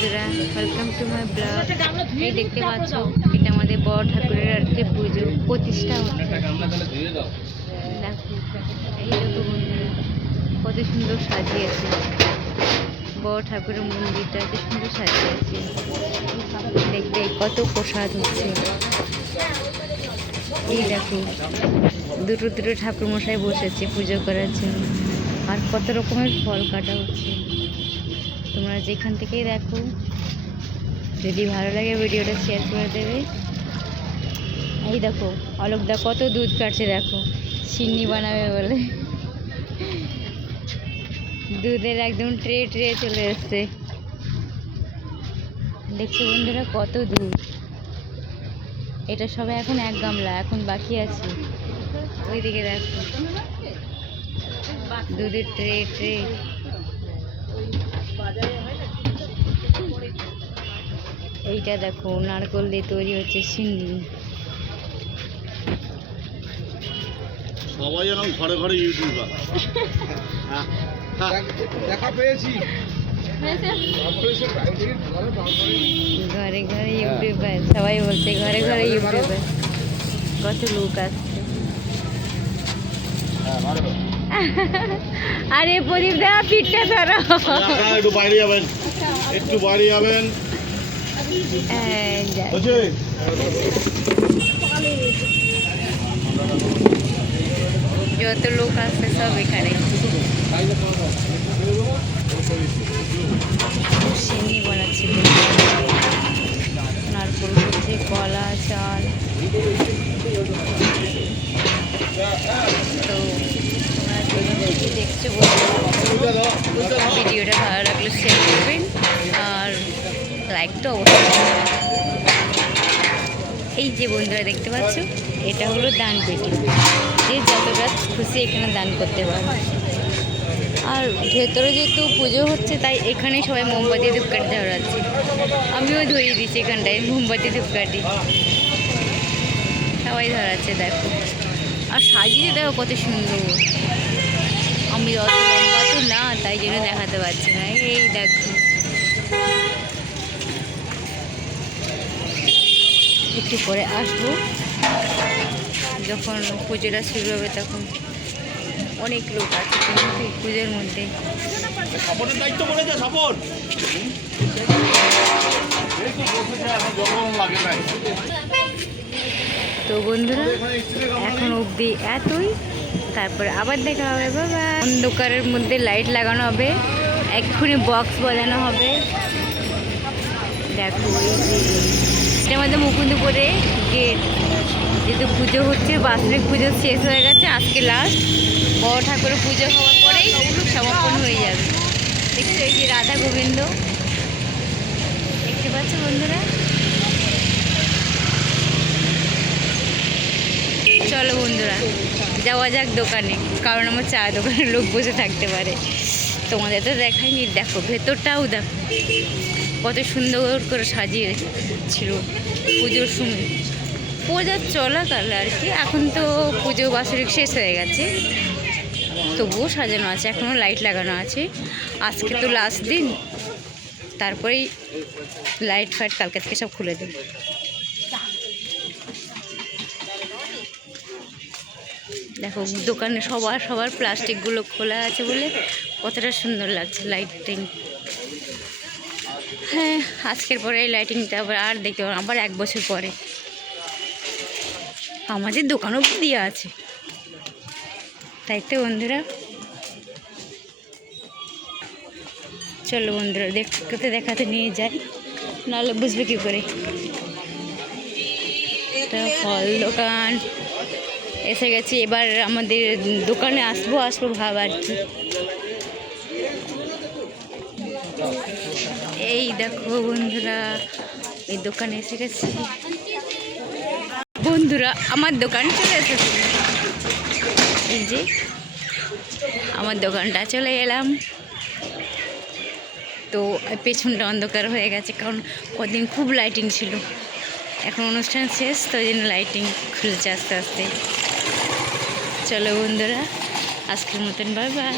বন্ধুরা, welcome to my blog. এই দেখতে পাচ্ছ, এটা আমাদের বড় ঠাকুরের আর কি পুজো প্রতিষ্ঠা হচ্ছে। দেখো, এই দেখো বন্ধুরা, কত সুন্দর সাজিয়েছে বড় ঠাকুরের মন্দিরটা, এত সুন্দর সাজিয়েছে। দেখবে কত প্রসাদ হচ্ছে। এই দেখো, দুটো দুটো ঠাকুর মশাই বসেছে পুজো করার জন্য, আর কত রকমের ফল কাটা হচ্ছে। তোমরা যেখান থেকেই দেখো, যদি ভালো লাগে ভিডিওটা শেয়ার করে দেবে। এই দেখো, অলোকদা কত দুধ কাটছে, দেখো চিনি বানাবে বলে। দুধের একদম ট্রে ট্রে চলে এসছে। দেখছো বন্ধুরা, কত দুধ। এটা সবাই এখন এক গামলা, এখন বাকি আছে। ওইদিকে দেখো, দুধের ট্রে ট্রে। এইটা দেখো, নারকল দিয়ে তৈরি হচ্ছে সিন্নি। সবাই এখন ঘরে ঘরে ইউটিউবার দেখা পেয়েছি। ঘরে ঘরে ইউটিউবার, সবাই বলছে ঘরে ঘরে ইউটিউবার। কত লোক আসছে। আরে প্রদীপ দা, পিঠটা ধরো। একটু বাইরে যাবেন, একটু বাইরে যাবেন। যত লোক আসছে সব এখানে। সিন্নি বানাচ্ছে, নারকল হচ্ছে, কলা, চাল। তো তোমরা দেখছো, ভিডিওটা ভালো লাগলে শেয়ার করবেন, আর লাইকটা অবশ্যই। এই যে বন্ধুরা দেখতে পাচ্ছ, এটা হলো দান পেটি, যে যতটা খুশি এখানে দান করতে পারে। আর ভেতরে যেহেতু পুজো হচ্ছে, তাই এখানে সবাই মোমবাতি ধূপকাঠি ধরাচ্ছে। আমিও ধরিয়ে দিচ্ছি এখানটায় মোমবাতি ধূপকাঠি, সবাই ধরাচ্ছে। দেখো, আর সাজিয়ে দেখো কত সুন্দর। আমি অত লম্বা তো না, তাই জন্য দেখাতে পারছি না। এই দেখো, একটু পরে আসবো, যখন পুজোটা শুরু হবে তখন অনেক লোক আছে পুজোর মধ্যে। তো বন্ধুরা, এখন অবধি এতই, তারপরে আবার দেখা হবে। বাবা, অন্ধকারের মধ্যে লাইট লাগানো হবে, এক্ষুনি বক্স বাজানো হবে। দেখো, এটার মধ্যে মুকুন্দপুরে গেট, যেহেতু পুজো হচ্ছে, বাৎসরিক পুজো শেষ হয়ে গেছে, আজকে লাস্ট। বড় ঠাকুরের পুজো হওয়ার পরেই সমাপন হয়ে যাবে। দেখছো, এই যে রাধা গোবিন্দ দেখতে পাচ্ছ বন্ধুরা। চলো বন্ধুরা, যাওয়া যাক দোকানে, কারণ আমার চা দোকানের লোক বসে থাকতে পারে। তোমাদের তো দেখাইনি। দেখো, ভেতরটাও দেখো কত সুন্দর করে সাজিয়েছিল পুজোর সময়, পূজার চলাকাল আর কি। এখন তো পুজো বাৎসরিক শেষ হয়ে গেছে, তবুও সাজানো আছে, এখনও লাইট লাগানো আছে। আজকে তো লাস্ট দিন, তারপরেই লাইট ফাইট কালকে থেকে সব খুলে দেবে। দেখো, দোকানে সবার প্লাস্টিকগুলো খোলা আছে বলে কতটা সুন্দর লাগছে লাইটিং। হ্যাঁ, আজকের পরে এই লাইটিংটা আর দেখতে পাবো আবার 1 বছর পরে। আমাদের দোকানও দেওয়া আছে, তাই তো বন্ধুরা। চলো বন্ধুরা, দেখাতে নিয়ে যাই, নাহলে বুঝবে কি করে। এটা ফল দোকান এসে গেছি। এবার আমাদের দোকানে আসবো ভাব আর কি। এই দেখো বন্ধুরা, এই দোকানে এসে গেছি। বন্ধুরা, আমার দোকান চলে এসেছে। এই যে আমার দোকানটা চলে এলাম। তো পেছনটা অন্ধকার হয়ে গেছে, কারণ কদিন খুব লাইটিং ছিল। এখন অনুষ্ঠান শেষ, তো ওই জন্য লাইটিং খুলছে আস্তে আস্তে। চলো বন্ধুরা, আজকের মতন বাই বাই।